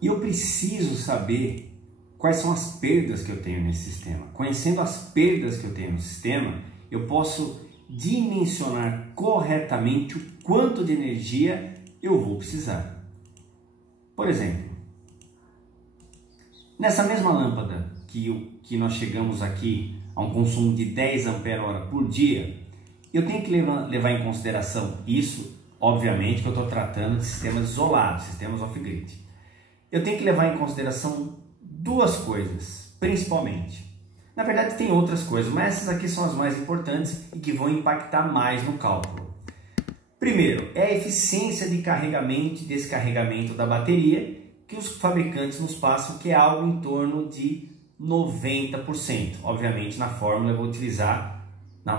E eu preciso saber quais são as perdas que eu tenho nesse sistema. Conhecendo as perdas que eu tenho no sistema, eu posso dimensionar corretamente o quanto de energia eu vou precisar. Por exemplo, nessa mesma lâmpada que nós chegamos aqui a um consumo de 10 ampere-hora por dia, eu tenho que levar em consideração isso, obviamente que eu estou tratando de sistemas isolados, sistemas off-grid. Eu tenho que levar em consideração duas coisas, principalmente. Na verdade tem outras coisas, mas essas aqui são as mais importantes e que vão impactar mais no cálculo. Primeiro, é a eficiência de carregamento e descarregamento da bateria que os fabricantes nos passam, que é algo em torno de 90%. Obviamente na fórmula eu vou utilizar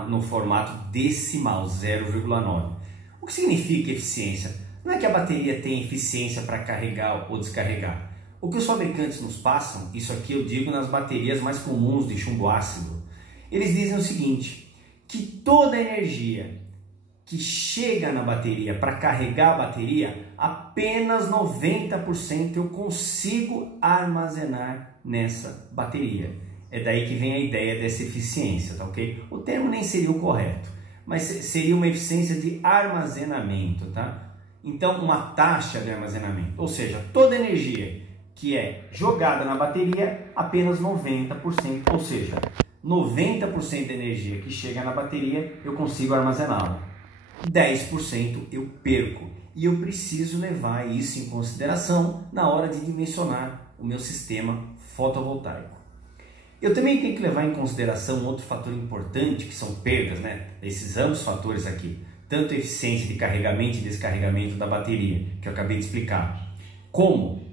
no formato decimal, 0,9. O que significa eficiência? Não é que a bateria tem eficiência para carregar ou descarregar. O que os fabricantes nos passam, isso aqui eu digo nas baterias mais comuns de chumbo ácido, eles dizem o seguinte, que toda a energia que chega na bateria para carregar a bateria, apenas 90% eu consigo armazenar nessa bateria. É daí que vem a ideia dessa eficiência, tá ok? O termo nem seria o correto, mas seria uma eficiência de armazenamento, tá? Então, uma taxa de armazenamento, ou seja, toda energia que é jogada na bateria, apenas 90%, ou seja, 90% da energia que chega na bateria eu consigo armazená-la. 10% eu perco e eu preciso levar isso em consideração na hora de dimensionar o meu sistema fotovoltaico. Eu também tenho que levar em consideração outro fator importante, que são perdas, né? Esses ambos fatores aqui, tanto a eficiência de carregamento e descarregamento da bateria, que eu acabei de explicar, como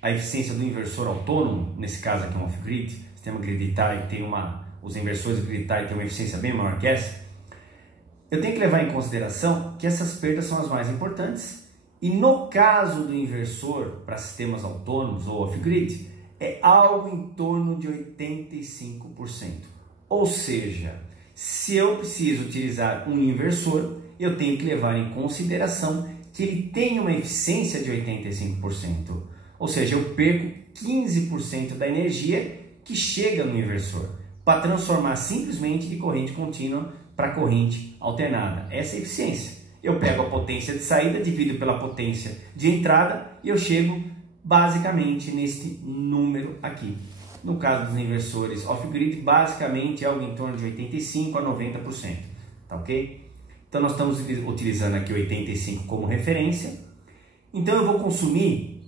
a eficiência do inversor autônomo, nesse caso aqui é um off-grid, sistema grid-tie os inversores grid-tie têm uma eficiência bem maior que essa. Eu tenho que levar em consideração que essas perdas são as mais importantes e no caso do inversor para sistemas autônomos ou off-grid é algo em torno de 85%. Ou seja, se eu preciso utilizar um inversor, eu tenho que levar em consideração que ele tem uma eficiência de 85%. Ou seja, eu perco 15% da energia que chega no inversor para transformar simplesmente de corrente contínua para corrente alternada. Essa é a eficiência. Eu pego a potência de saída, divido pela potência de entrada e eu chego basicamente neste número aqui. No caso dos inversores off-grid, basicamente é algo em torno de 85% a 90%. Tá ok? Então nós estamos utilizando aqui 85 como referência. Então eu vou consumir,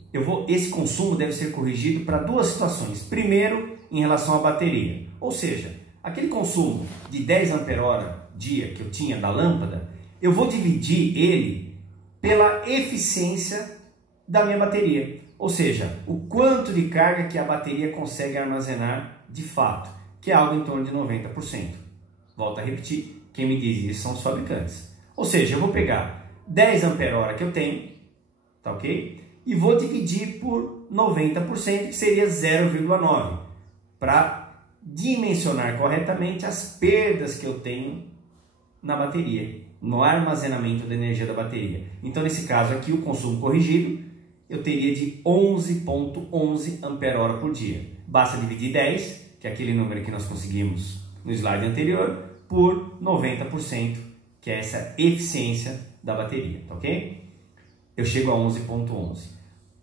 esse consumo deve ser corrigido para duas situações. Primeiro, em relação à bateria. Ou seja, aquele consumo de 10 ampere-hora dia que eu tinha da lâmpada, eu vou dividir ele pela eficiência da minha bateria. Ou seja, o quanto de carga que a bateria consegue armazenar de fato, que é algo em torno de 90%. Volto a repetir, quem me diz isso são os fabricantes. Ou seja, eu vou pegar 10 ampere-hora que eu tenho, tá ok? E vou dividir por 90%, que seria 0,9, para dimensionar corretamente as perdas que eu tenho na bateria, no armazenamento da energia da bateria. Então, nesse caso aqui, o consumo corrigido, eu teria de 11,11 ampere-hora por dia. Basta dividir 10, que é aquele número que nós conseguimos no slide anterior, por 90%, que é essa eficiência da bateria, tá ok? Eu chego a 11,11.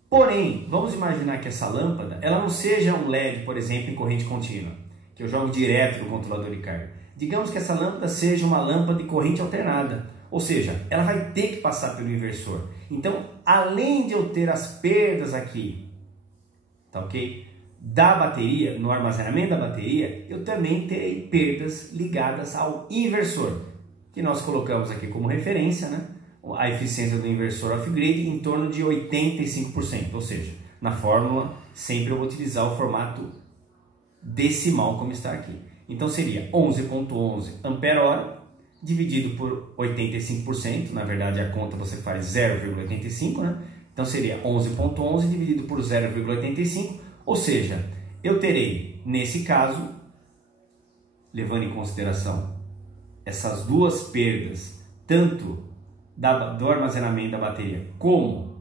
Porém, vamos imaginar que essa lâmpada, ela não seja um LED, por exemplo, em corrente contínua, que eu jogo direto no controlador de carga. Digamos que essa lâmpada seja uma lâmpada de corrente alternada, ou seja, ela vai ter que passar pelo inversor. Então, além de eu ter as perdas aqui, tá ok? Da bateria, no armazenamento da bateria, eu também terei perdas ligadas ao inversor, que nós colocamos aqui como referência, né? A eficiência do inversor off-grid em torno de 85%, ou seja, na fórmula sempre eu vou utilizar o formato decimal como está aqui. Então seria 11,11 ampere-hora dividido por 85%, na verdade a conta você faz 0,85, né? Então seria 11,11 dividido por 0,85, ou seja, eu terei, nesse caso, levando em consideração essas duas perdas, tanto do armazenamento da bateria como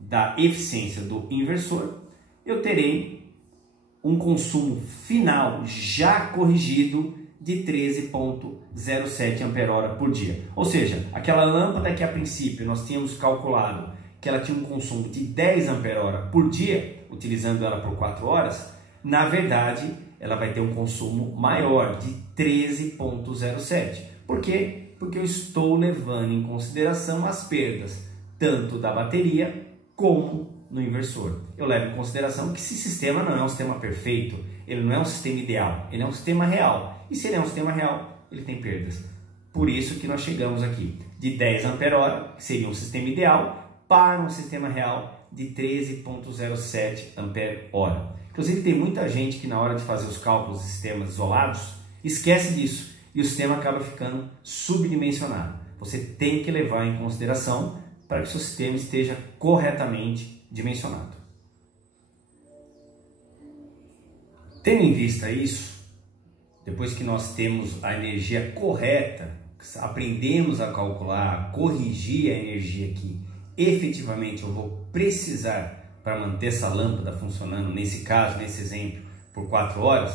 da eficiência do inversor, eu terei um consumo final já corrigido de 13,07 ampere-hora por dia. Ou seja, aquela lâmpada que a princípio nós tínhamos calculado que ela tinha um consumo de 10 ampere-hora por dia, utilizando ela por 4 horas, na verdade ela vai ter um consumo maior de 13,07. Por quê? Porque eu estou levando em consideração as perdas tanto da bateria como no inversor. Eu levo em consideração que esse sistema não é um sistema perfeito, ele não é um sistema ideal, ele é um sistema real. E se ele é um sistema real, ele tem perdas. Por isso que nós chegamos aqui de 10 ampere-hora, que seria um sistema ideal, para um sistema real de 13,07 ampere-hora. Inclusive tem muita gente que na hora de fazer os cálculos de sistemas isolados, esquece disso e o sistema acaba ficando subdimensionado. Você tem que levar em consideração para que o seu sistema esteja corretamente dimensionado. Tendo em vista isso, depois que nós temos a energia correta, aprendemos a calcular, a corrigir a energia que efetivamente eu vou precisar para manter essa lâmpada funcionando, nesse caso, nesse exemplo, por 4 horas,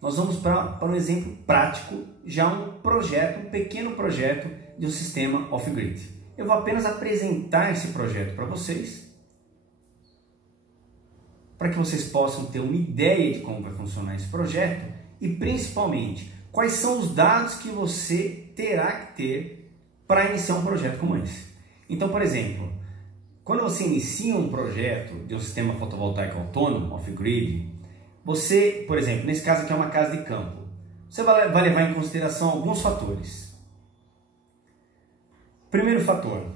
nós vamos para um exemplo prático, já um projeto, um pequeno projeto de um sistema off-grid. Eu vou apenas apresentar esse projeto para vocês, para que vocês possam ter uma ideia de como vai funcionar esse projeto e principalmente quais são os dados que você terá que ter para iniciar um projeto como esse. Então, por exemplo, quando você inicia um projeto de um sistema fotovoltaico autônomo, off-grid, você, por exemplo, nesse caso aqui é uma casa de campo, você vai levar em consideração alguns fatores. Primeiro fator,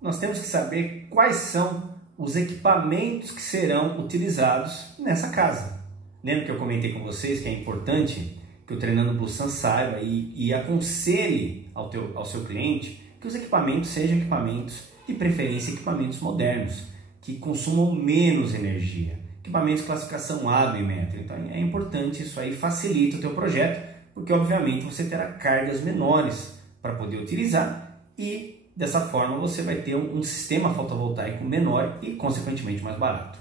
nós temos que saber quais são os equipamentos que serão utilizados nessa casa. Lembra que eu comentei com vocês que é importante que o Treinando Busan saiba e aconselhe ao seu cliente que os equipamentos sejam equipamentos, de preferência equipamentos modernos, que consumam menos energia, equipamentos de classificação A do Inmetro. Então é importante, isso aí facilita o teu projeto, porque obviamente você terá cargas menores para poder utilizar e dessa forma você vai ter um sistema fotovoltaico menor e consequentemente mais barato.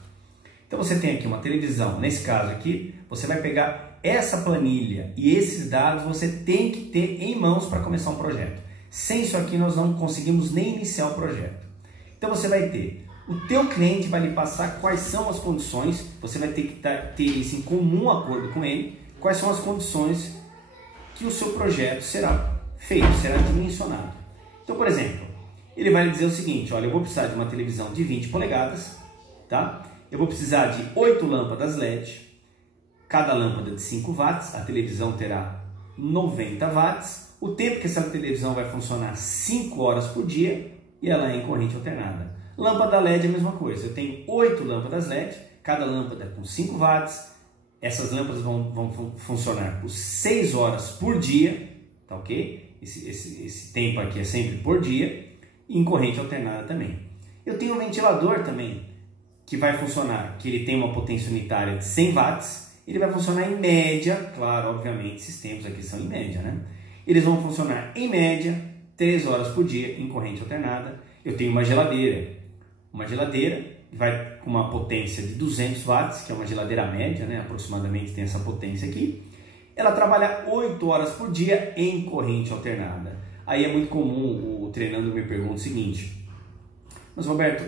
Então você tem aqui uma televisão, nesse caso aqui, você vai pegar essa planilha e esses dados você tem que ter em mãos para começar um projeto. Sem isso aqui nós não conseguimos nem iniciar o projeto. Então você vai ter, o teu cliente vai lhe passar quais são as condições, você vai ter que ter isso em comum acordo com ele, quais são as condições que o seu projeto será feito, será dimensionado. Então, por exemplo, ele vai lhe dizer o seguinte, olha, eu vou precisar de uma televisão de 20 polegadas, tá? Eu vou precisar de 8 lâmpadas LED, cada lâmpada de 5 watts, a televisão terá 90 watts, o tempo que essa televisão vai funcionar 5 horas por dia e ela é em corrente alternada. Lâmpada LED é a mesma coisa, eu tenho 8 lâmpadas LED, cada lâmpada com 5 watts, essas lâmpadas vão funcionar por 6 horas por dia, tá ok? Esse tempo aqui é sempre por dia, e em corrente alternada também. Eu tenho um ventilador também, que vai funcionar, que ele tem uma potência unitária de 100 watts, ele vai funcionar em média, claro, obviamente, esses tempos aqui são em média, né? Eles vão funcionar em média 3 horas por dia em corrente alternada. Eu tenho uma geladeira que vai com uma potência de 200 watts, que é uma geladeira média, né? Aproximadamente tem essa potência aqui. Ela trabalha 8 horas por dia em corrente alternada. Aí é muito comum o treinando me pergunta o seguinte, mas Roberto,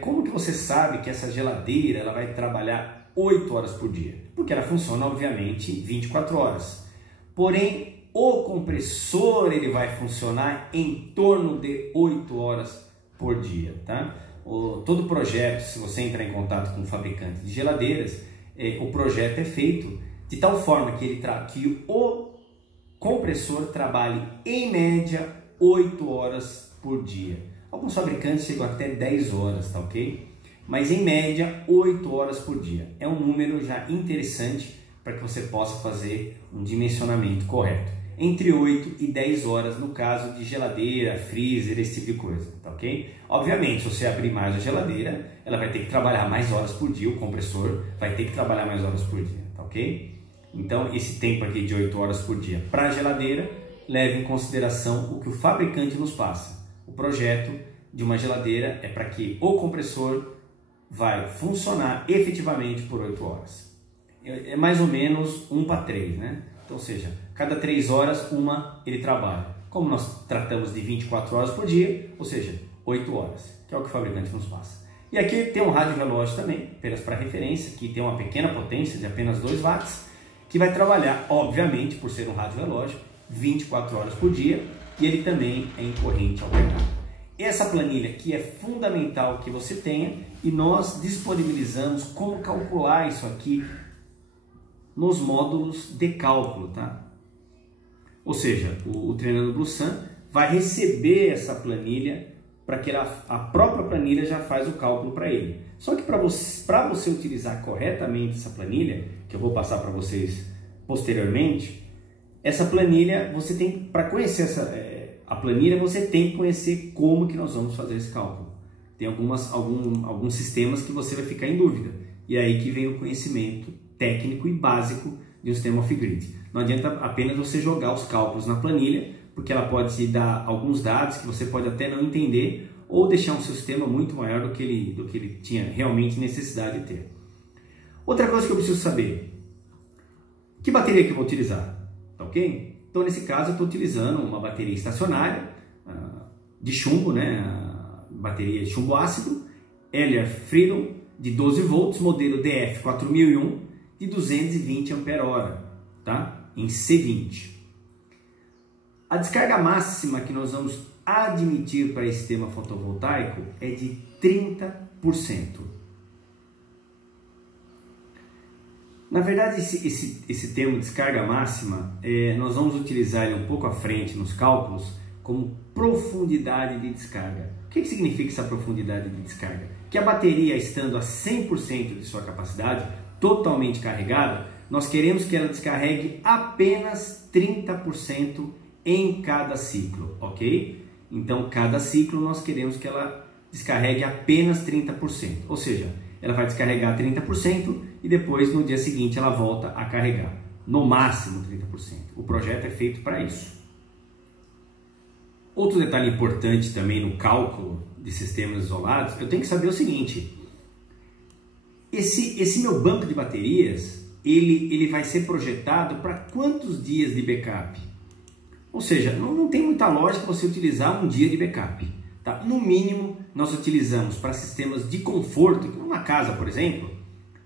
como que você sabe que essa geladeira ela vai trabalhar 8 horas por dia? Porque ela funciona obviamente 24 horas. Porém, o compressor ele vai funcionar em torno de 8 horas por dia, tá? Todo projeto, se você entrar em contato com um fabricante de geladeiras, o projeto é feito de tal forma que que o compressor trabalhe em média 8 horas por dia. Alguns fabricantes chegam até 10 horas, tá ok? Mas em média 8 horas por dia. É um número já interessante para que você possa fazer um dimensionamento correto. Entre 8 e 10 horas no caso de geladeira, freezer, esse tipo de coisa, tá ok? Obviamente, se você abrir mais a geladeira, ela vai ter que trabalhar mais horas por dia, o compressor vai ter que trabalhar mais horas por dia, tá ok? Então, esse tempo aqui de 8 horas por dia para a geladeira, leve em consideração o que o fabricante nos passa. O projeto de uma geladeira é para que o compressor vai funcionar efetivamente por 8 horas. É mais ou menos 1 para 3, né? Então, ou seja, cada 3 horas, ele trabalha. Como nós tratamos de 24 horas por dia, ou seja, 8 horas, que é o que o fabricante nos passa. E aqui tem um rádio relógio também, apenas para referência, que tem uma pequena potência de apenas 2 watts, que vai trabalhar, obviamente, por ser um rádio relógio, 24 horas por dia, e ele também é em corrente alternada. Essa planilha aqui é fundamental que você tenha, e nós disponibilizamos como calcular isso aqui nos módulos de cálculo, tá? Ou seja, o Treinando Blusan vai receber essa planilha para que a própria planilha já faz o cálculo para ele. Só que para você utilizar corretamente essa planilha, que eu vou passar para vocês posteriormente, essa planilha você tem, para conhecer a planilha, você tem que conhecer como que nós vamos fazer esse cálculo. Tem alguns sistemas que você vai ficar em dúvida, e é aí que vem o conhecimento técnico e básico de um sistema off-grid. Não adianta apenas você jogar os cálculos na planilha, porque ela pode te dar alguns dados que você pode até não entender, ou deixar um sistema muito maior do que ele tinha realmente necessidade de ter. Outra coisa que eu preciso saber, que bateria que eu vou utilizar, tá ok? Então nesse caso eu estou utilizando uma bateria estacionária de chumbo, né? Bateria de chumbo ácido, Heller Freedom de 12 volts, modelo DF4001 de 220 Ah, tá? Em C20. A descarga máxima que nós vamos admitir para esse sistema fotovoltaico é de 30%. Na verdade, esse termo descarga máxima, nós vamos utilizar ele um pouco à frente nos cálculos como profundidade de descarga. O que significa essa profundidade de descarga? Que a bateria, estando a 100% de sua capacidade, totalmente carregada, nós queremos que ela descarregue apenas 30% em cada ciclo, ok? Então, cada ciclo nós queremos que ela descarregue apenas 30%, ou seja, ela vai descarregar 30% e depois no dia seguinte ela volta a carregar, no máximo 30%. O projeto é feito para isso. Outro detalhe importante também no cálculo de sistemas isolados, eu tenho que saber o seguinte: esse meu banco de baterias, ele vai ser projetado para quantos dias de backup? Ou seja, não tem muita lógica você utilizar um dia de backup. Tá? No mínimo, nós utilizamos para sistemas de conforto, numa casa, por exemplo,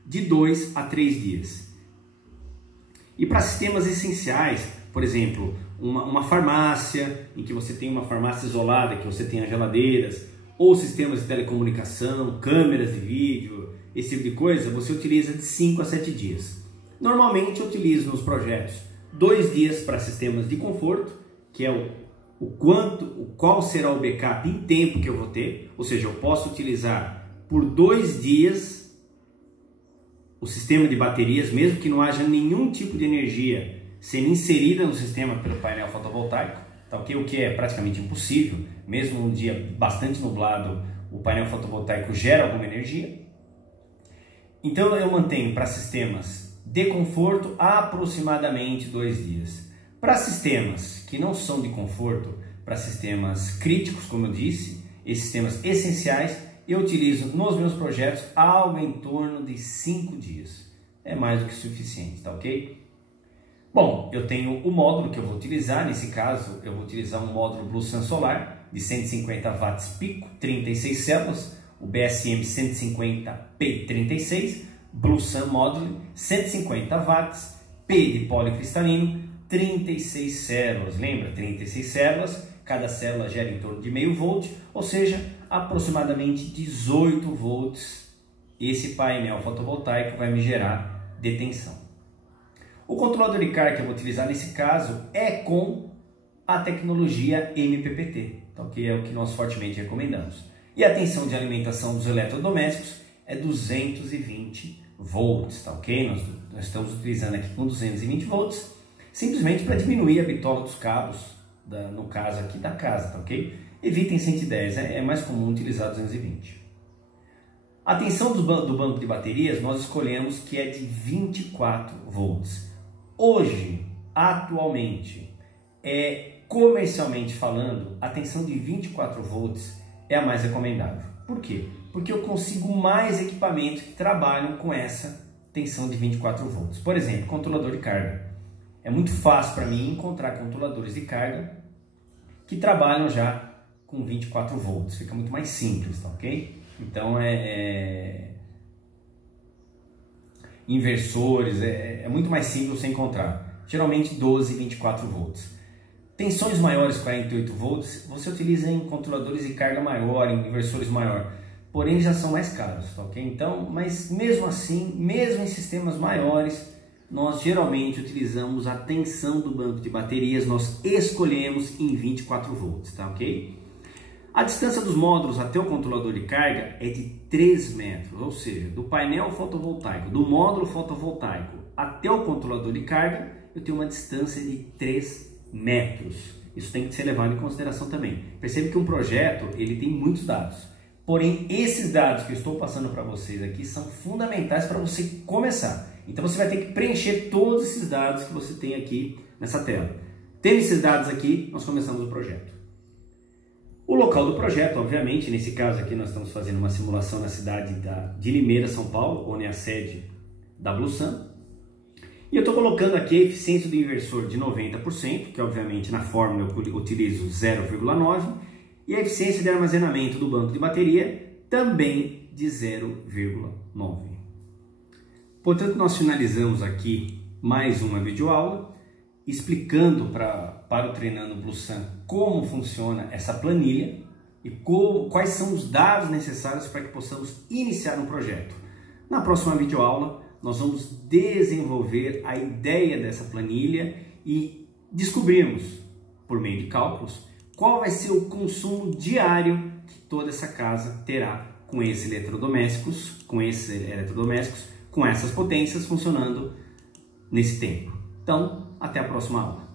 de 2 a 3 dias. E para sistemas essenciais, por exemplo, uma farmácia, em que você tem uma farmácia isolada, que você tem as geladeiras, ou sistemas de telecomunicação, câmeras de vídeo, esse tipo de coisa, você utiliza de 5 a 7 dias. Normalmente eu utilizo nos projetos 2 dias para sistemas de conforto, que é qual será o backup em tempo que eu vou ter, ou seja, eu posso utilizar por 2 dias o sistema de baterias, mesmo que não haja nenhum tipo de energia sendo inserida no sistema pelo painel fotovoltaico, tá ok? O que é praticamente impossível, mesmo num dia bastante nublado, o painel fotovoltaico gera alguma energia. Então eu mantenho para sistemas de conforto aproximadamente 2 dias. Para sistemas que não são de conforto, para sistemas críticos, como eu disse, esses sistemas essenciais, eu utilizo nos meus projetos algo em torno de 5 dias. É mais do que suficiente, tá ok? Bom, eu tenho o módulo que eu vou utilizar, nesse caso eu vou utilizar um módulo Blusan Solar de 150 watts pico, 36 células, o BSM 150P36, Blusan Module, 150 watts, P de policristalino, 36 células, lembra? 36 células, cada célula gera em torno de meio volt, ou seja, aproximadamente 18 volts. Esse painel fotovoltaico vai me gerar de tensão. O controlador de carga que eu vou utilizar nesse caso é com a tecnologia MPPT, tá, que é o que nós fortemente recomendamos. E a tensão de alimentação dos eletrodomésticos é 220 volts, tá ok? Nós estamos utilizando aqui com 220 volts, simplesmente para diminuir a bitola dos cabos, no caso aqui da casa, tá ok? Evitem 110, é mais comum utilizar 220. A tensão do banco de baterias nós escolhemos que é de 24 volts. Hoje, atualmente, comercialmente falando, a tensão de 24 volts é a mais recomendável. Por quê? Porque eu consigo mais equipamentos que trabalham com essa tensão de 24 volts. Por exemplo, controlador de carga. É muito fácil para mim encontrar controladores de carga que trabalham já com 24 volts. Fica muito mais simples, tá ok? Então inversores, é muito mais simples você encontrar. Geralmente 12 e 24 volts. Tensões maiores, 48 volts, você utiliza em controladores de carga maior, em inversores maior. Porém já são mais caros, tá ok? Então, mas mesmo assim, mesmo em sistemas maiores, nós geralmente utilizamos a tensão do banco de baterias, nós escolhemos em 24 volts, tá ok? A distância dos módulos até o controlador de carga é de 3 metros, ou seja, do painel fotovoltaico, do módulo fotovoltaico até o controlador de carga, eu tenho uma distância de 3 metros. Isso tem que ser levado em consideração também. Percebe que um projeto, ele tem muitos dados. Porém, esses dados que eu estou passando para vocês aqui são fundamentais para você começar. Então você vai ter que preencher todos esses dados que você tem aqui nessa tela. Tendo esses dados aqui, nós começamos o projeto. O local do projeto, obviamente, nesse caso aqui nós estamos fazendo uma simulação na cidade de Limeira, São Paulo, onde é a sede da Blusan. E eu estou colocando aqui a eficiência do inversor de 90%, que obviamente na fórmula eu utilizo 0,9%, e a eficiência de armazenamento do banco de bateria também de 0,9%. Portanto, nós finalizamos aqui mais uma videoaula explicando para o Treinando Blusan como funciona essa planilha e quais são os dados necessários para que possamos iniciar um projeto. Na próxima videoaula, nós vamos desenvolver a ideia dessa planilha e descobrirmos, por meio de cálculos, qual vai ser o consumo diário que toda essa casa terá com esses eletrodomésticos, com essas potências funcionando nesse tempo. Então, até a próxima aula.